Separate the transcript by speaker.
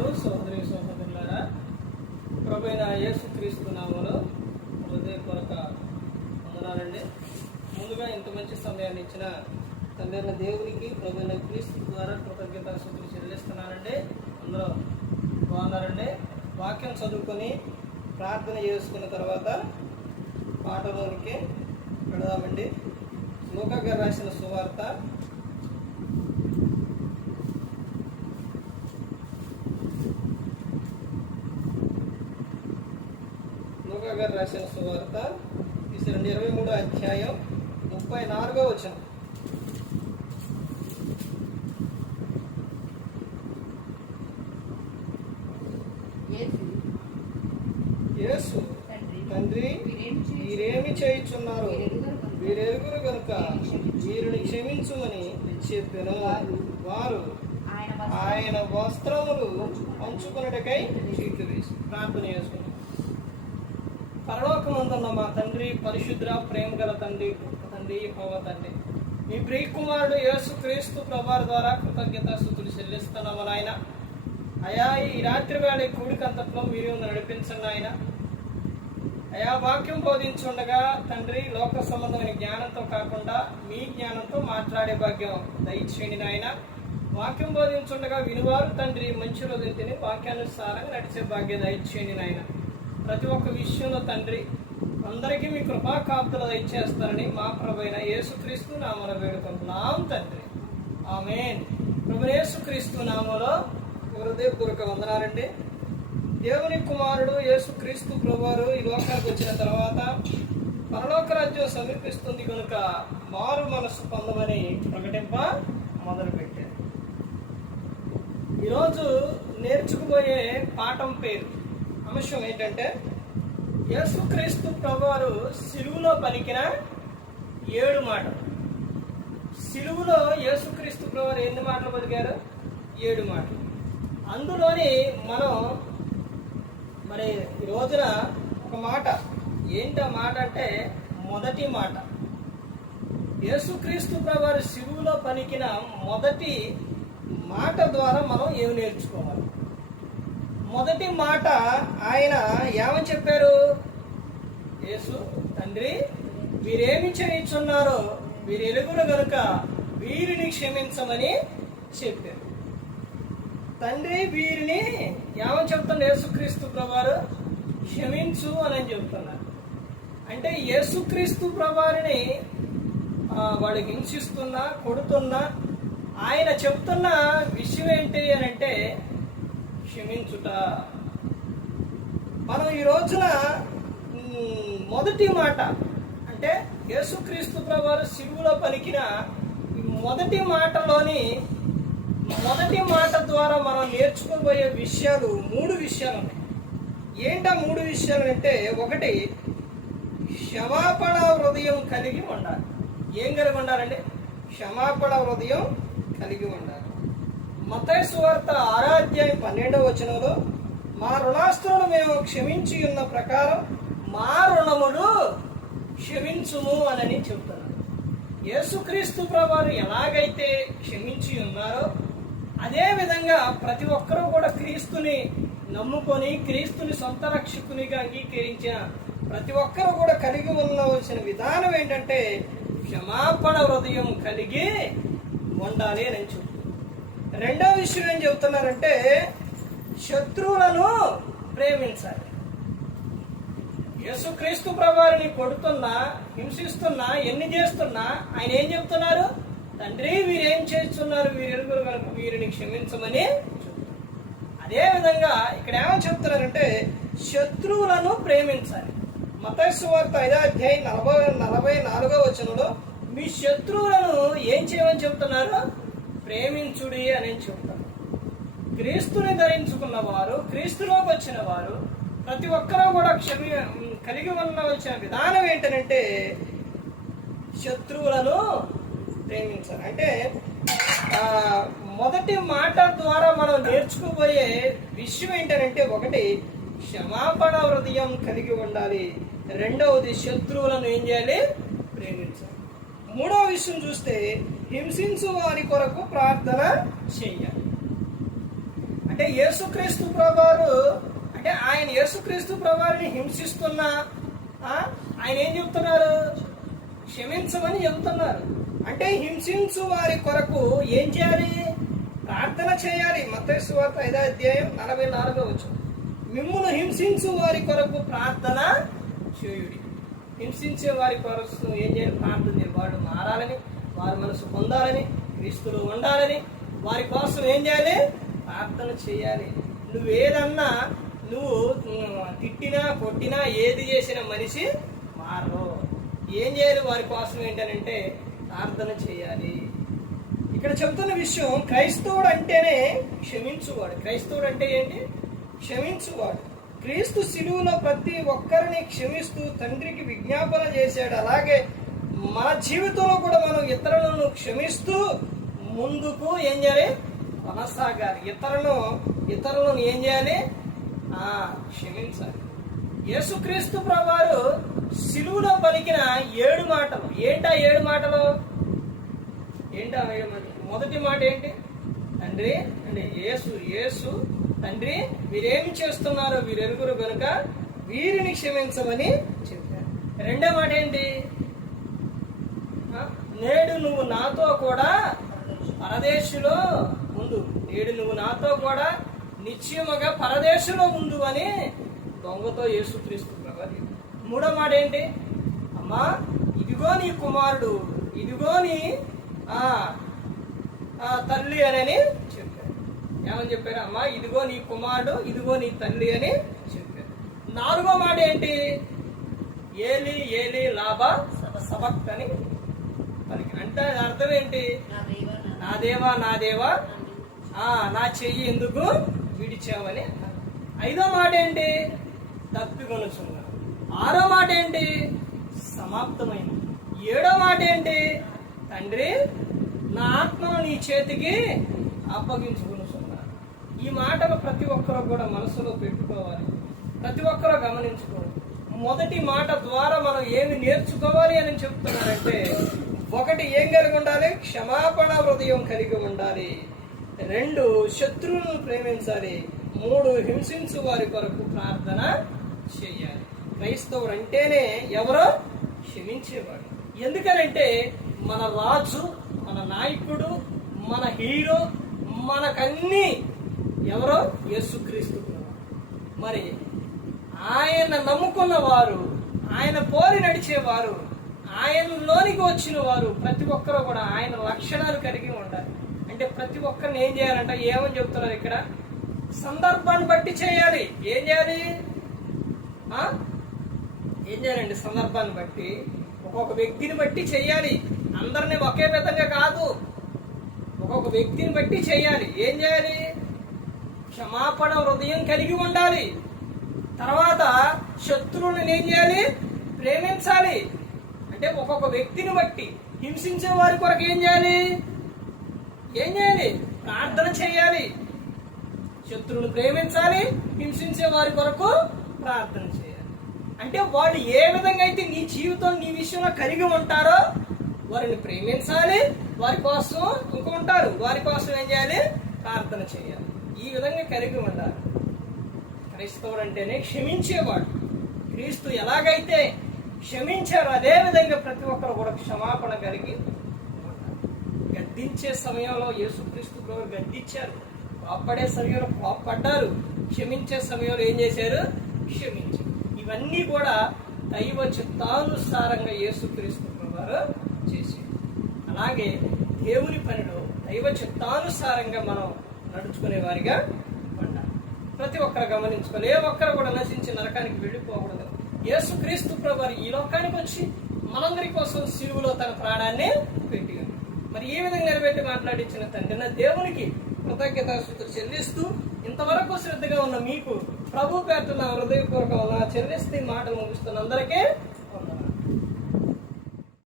Speaker 1: సోదరులు సోదరి సోదరులారా ప్రభైన యేసుక్రీస్తు నామలో హృదయపూర్వక వందనాలండి. ముందుగా ఇంత మంచి సమయాన్ని ఇచ్చిన తండ్రి దేవునికి ప్రభుత్వ క్రీస్తు ద్వారా కృతజ్ఞత స్థుతులు చెల్లిస్తున్నారండి అందరూ బాగున్నారండి. వాక్యం చదువుకొని ప్రార్థన చేసుకున్న తర్వాత పాటలోనికి పెడదామండి లోకగా రాసిన సువార్త లూకా గారు రాసిన సువార్త రెండు ఇరవై మూడో అధ్యాయం ముప్పై నాలుగో వచనం.
Speaker 2: యేసు తండ్రి వీరేమి
Speaker 1: చేయుచున్నారు?
Speaker 2: వీరెరుగరు కనుక
Speaker 1: వీరిని క్షమించుమని చెప్పెను. వారు
Speaker 2: ఆయన వస్త్రం
Speaker 1: ఆయన వస్త్రములు పంచుకున్నటకై చీట్లు వేసి ప్రార్థన చేసుకున్నాం పరలోకమందున్న మా తండ్రి పరిశుద్ర ప్రేమ గల తండ్రి తండ్రి హోవ తండ్రి. మీ ప్రియ కుమారుడు యేసు క్రీస్తు ప్రభావ ద్వారా కృతజ్ఞత స్థుతులు చెల్లిస్తున్నాము నాయన. అయా ఈ రాత్రి వేళ ఈ కూడికంతట్లో మీరు నడిపించండి ఆయన అయా వాక్యం బోధించుండగా తండ్రి లోక సంబంధమైన జ్ఞానంతో కాకుండా మీ జ్ఞానంతో మాట్లాడే భాగ్యం దయచేయండి నాయన. వాక్యం బోధించుండగా వినువారు తండ్రి మంచి రోజు తిని వాక్యానుసారంగా నడిచే భాగ్యం దయచేయండి నాయన. ప్రతి ఒక్క విషయంలో తండ్రి అందరికీ మీ కృపా కాపుదలు దయచేస్తారని మా ప్రభైన యేసుక్రీస్తు నామలో వేడుకుంటున్నాం తండ్రి. ఆమె ప్రభు యేసుక్రీస్తు నామలో హృదయపూర్వక వందనాలండి దేవుని కుమారుడు యేసుక్రీస్తు ప్రభువారు ఈ లోకానికి వచ్చిన తర్వాత పరలోక రాజ్యం సమీపిస్తుంది కనుక మారు మనస్సు పొందమని ప్రకటింప మొదలుపెట్టారు. ఈరోజు నేర్చుకుపోయే పాఠం పేరు అంశం ఏంటంటే యేసుక్రీస్తు ప్రభువారు సిలువులో పలికిన ఏడు మాటలు. సిలువులో యేసుక్రీస్తు ప్రభువారు ఎన్ని మాటలు పలికారు? ఏడు మాటలు. అందులోని మనం మరి ఈ రోజున ఒక మాట ఏంటి ఆ మాట అంటే మొదటి మాట. యేసుక్రీస్తు ప్రభువారు సిలువులో పలికిన మొదటి మాట ద్వారా మనం ఏమి నేర్చుకోవాలి? మొదటి మాట ఆయన ఏమని చెప్పారు? యేసు తండ్రి వీరేమి చేయించున్నారో వీరు ఎలుగురు గనుక వీరిని క్షమించమని చెప్పారు. తండ్రి వీరిని ఏమని చెప్తున్నారు? యేసుక్రీస్తు ప్రభువారు క్షమించు అని చెప్తున్నారు. అంటే యేసుక్రీస్తు ప్రభువారిని ఆ, వాడు హింసిస్తున్నా కొడుతున్నా ఆయన చెప్తున్న విషయం ఏంటి అని అంటే క్షమించుట. మనం ఈ రోజున మొదటి మాట అంటే యేసుక్రీస్తు ప్రభువారు శివులో పలికిన ఈ మొదటి మాటలోని మొదటి మాట ద్వారా మనం నేర్చుకోబోయే విషయాలు మూడు విషయాలు ఉన్నాయి. ఏంటా మూడు విషయాలు అంటే ఒకటి క్షమాపణ హృదయం కలిగి ఉండాలి. ఏం కలిగి ఉండాలండి? క్షమాపణ హృదయం కలిగి ఉండాలి. మతయ సువార్త ఆరాధ్యాయం పన్నెండవ వచనంలో మా రుణాస్తులను మేము క్షమించి ఉన్న ప్రకారం మా రుణములు క్షమించుము అని చెబుతున్నారు యేసుక్రీస్తు ప్రభువారు ఎలాగైతే క్షమించి ఉన్నారో అదే విధంగా ప్రతి ఒక్కరూ కూడా క్రీస్తుని నమ్ముకొని క్రీస్తుని సొంత రక్షకునిగా అంగీకరించిన ప్రతి ఒక్కరూ కూడా కలిగి ఉండవలసిన విధానం ఏంటంటే క్షమాపణ హృదయం కలిగి ఉండాలి అని చెప్తున్నారు రెండవ విషయం ఏం చెబుతున్నారంటే శత్రువులను ప్రేమించాలి. యేసుక్రీస్తు ప్రభువారిని కొడుతున్నా హింసిస్తున్నా ఎన్ని చేస్తున్నా ఆయన ఏం చెప్తున్నారు తండ్రి వీరేం చేస్తున్నారు? వీరెరుగురు కనుక వీరిని క్షమించమని చెప్తున్నారు. అదే విధంగా ఇక్కడ ఏమని చెప్తున్నారంటే శత్రువులను ప్రేమించాలి. మతస్వార్త ఐదో అధ్యాయం నలభై నలభై నాలుగో వచనంలో మీ శత్రువులను ఏం చేయమని చెప్తున్నారు ప్రేమించుడి అని చెప్తున్నారు క్రీస్తుని ధరించుకున్న వారు క్రీస్తులోకి వచ్చిన వారు ప్రతి ఒక్కరూ కూడా క్షమి కలిగి ఉండవలసిన విధానం ఏంటంటే శత్రువులను ప్రేమించాలి. అంటే మొదటి మాట ద్వారా మనం నేర్చుకోబోయే విషయం ఏంటంటే ఒకటి క్షమాపణ హృదయం కలిగి ఉండాలి. రెండవది శత్రువులను ఏం చేయాలి? ప్రేమించాలి. మూడో విషయం చూస్తే హింసించు వారి కొరకు ప్రార్థన చేయాలి. అంటే యేసుక్రీస్తు ప్రభువారు అంటే ఆయన యేసుక్రీస్తు ప్రభువారిని హింసిస్తున్నా ఆయన ఏం చెప్తున్నారు? క్షమించమని చెబుతున్నారు అంటే హింసించు వారి కొరకు ఏం చేయాలి? ప్రార్థన చేయాలి. మత్తయి సువార్త ఐదో అధ్యాయం నలభై నాలుగో వచ్చు మిమ్మును హింసించు వారి కొరకు ప్రార్థన చేయుడి. హింసించే వారి కొరకు ఏం చేయాలి ప్రార్థన చేయాలి వాళ్ళు మారాలని వారి మనసు పొందాలని క్రీస్తులు ఉండాలని వారి కోసం ఏం చేయాలి? ప్రార్థన చేయాలి. నువ్వేదన్నా నువ్వు తిట్టినా కొట్టినా ఏది చేసిన మనిషి మారరు. ఏం చేయాలి వారి కోసం ఏంటనంటే ప్రార్థన చేయాలి. ఇక్కడ చెప్తున్న విషయం క్రైస్తవుడు అంటేనే క్షమించువాడు. క్రైస్తవుడు అంటే ఏంటి? క్షమించువాడు. క్రీస్తు శిలువులో ప్రతి ఒక్కరిని క్షమిస్తూ తండ్రికి విజ్ఞాపన చేశాడు. అలాగే మన జీవితంలో కూడా మనం ఇతరులను క్షమిస్తూ ముందుకు ఏం చేయాలి? కొనసాగాలి. ఇతరులను ఇతరులను ఏం చేయాలి? క్షమించాలి. యేసుక్రీస్తు ప్రభువారు శిలువులో పలికిన ఏడు మాటలు. ఏంటా ఏడు మాటలు? ఏంటా ఏడు మాటలు? మొదటి మాట ఏంటి? తండ్రి అంటే యేసు యేసు తండ్రి వీరేం చేస్తున్నారో వీరెరుగురు కనుక వీరిని క్షమించమని చెప్పారు. రెండో మాట ఏంటి? నేడు నువ్వు నాతో కూడా పరదేశులో ఉండు. నేడు నువ్వు నాతో కూడా నిశ్చయముగా పరదేశంలో ఉండు అని దొంగతో యేసుక్రీస్తు ప్రభావి మూడో మాట ఏంటి? అమ్మా ఇదిగో నీ కుమారుడు ఇదిగో నీ తల్లి అని చెప్పారు. ఏమని చెప్పారు? అమ్మా ఇదిగో నీ కుమారుడు ఇదిగో నీ తల్లి అని చెప్పారు. నాలుగో మాట ఏంటి? ఏలి ఏలి లాభ సబక్ అని అంటే అర్థం ఏంటి?
Speaker 2: నా దేవా నా
Speaker 1: దేవా నా దేవా ఆ నా చెయ్యి ఎందుకు విడిచావని ఐదో మాట ఏంటి? తప్పికొనుచున్నా ఆరో మాట ఏంటి? సమాప్తమైంది. ఏడో మాట ఏంటి? తండ్రి నా ఆత్మను నీ చేతికి అప్పగించుకునుచున్నా ఈ మాటను ప్రతి ఒక్కరు కూడా మనసులో పెట్టుకోవాలి. ప్రతి ఒక్కరూ గమనించుకోవాలి మొదటి మాట ద్వారా మనం ఏమి నేర్చుకోవాలి అని చెప్తున్నారంటే ఒకటి ఏం కలిగి ఉండాలి? క్షమాపణ హృదయం కలిగి ఉండాలి. రెండు శత్రువులను ప్రేమించాలి. మూడు హింసించు వారి కొరకు ప్రార్థన చేయాలి. క్రైస్తవుడు అంటేనే ఎవరో? క్షమించేవాడు. ఎందుకనంటే మన రాజు మన నాయకుడు మన హీరో మనకన్నీ ఎవరో? యేసుక్రీస్తు మరి ఆయన నమ్ముకున్న వారు ఆయన పోరి నడిచేవారు ఆయనలోనికి వచ్చిన వారు ప్రతి ఒక్కరూ కూడా ఆయన లక్షణాలు కలిగి ఉండాలి. అంటే ప్రతి ఒక్కరిని ఏం చేయాలంట? ఏమని చెప్తున్నారు ఇక్కడ? సందర్భాన్ని బట్టి చేయాలి. ఏం చేయాలి? ఏం చేయాలండి? సందర్భాన్ని బట్టి. ఒక్కొక్క వ్యక్తిని బట్టి చేయాలి. అందరినీ ఒకే విధంగా కాదు. ఒక్కొక్క వ్యక్తిని బట్టి చేయాలి. ఏం చేయాలి? క్షమాపణ హృదయం కలిగి ఉండాలి. తర్వాత శత్రువులను ఏం చేయాలి? ప్రేమించాలి. అంటే ఒక్కొక్క వ్యక్తిని బట్టి హింసించే వారి కొరకు ఏం చేయాలి? ఏం చేయాలి? ప్రార్థన చేయాలి. శత్రువుని ప్రేమించాలి హింసించే వారి కొరకు ప్రార్థన చేయాలి. అంటే వాళ్ళు ఏ విధంగా అయితే నీ జీవితం నీ విషయంలో కలిగి ఉంటారో వారిని ప్రేమించాలి. వారి కోసం ఇంకా ఉంటారు. వారి కోసం ఏం చేయాలి? ప్రార్థన చేయాలి. ఈ విధంగా కలిగి ఉండాలి క్రైస్తవుడు అంటేనే క్షమించేవాడు. క్రీస్తు ఎలాగైతే క్షమించారో అదే విధంగా ప్రతి ఒక్కరు కూడా క్షమాపణ కలిగి గద్దించే సమయంలో యేసుక్రీస్తు ప్రభు గద్దించారు. కోప్పడే సమయంలో కోప్పడ్డారు. క్షమించే సమయంలో ఏం చేశారు? క్షమించారు. ఇవన్నీ కూడా దైవ చిత్తానుసారంగా యేసుక్రీస్తు ప్రభు చేశారు. అలాగే దేవుని పనిలో దైవ చిత్తానుసారంగా మనం నడుచుకునే వారిగా ఉండాలి. ప్రతి ఒక్కరు గమనించుకోవాలి ఏ ఒక్కరు కూడా నశించి నరకానికి వెళ్ళిపోకూడదు. యేసుక్రీస్తు ప్రభు ఈ లోకానికి వచ్చి మనందరి కోసం శిలువులో తన ప్రాణాన్ని పెట్టి మరి ఈ విధంగా నిలబెట్టి మాట్లాడించిన తండ్రి? నా దేవునికి కృతజ్ఞతాస్తుతులు చెల్లిస్తూ ఇంతవరకు శ్రద్ధగా ఉన్న మీకు ప్రభు పేరున హృదయపూర్వకంగా చెల్లిస్తూ ఈ మాటలు ముగిస్తున్న అందరికీ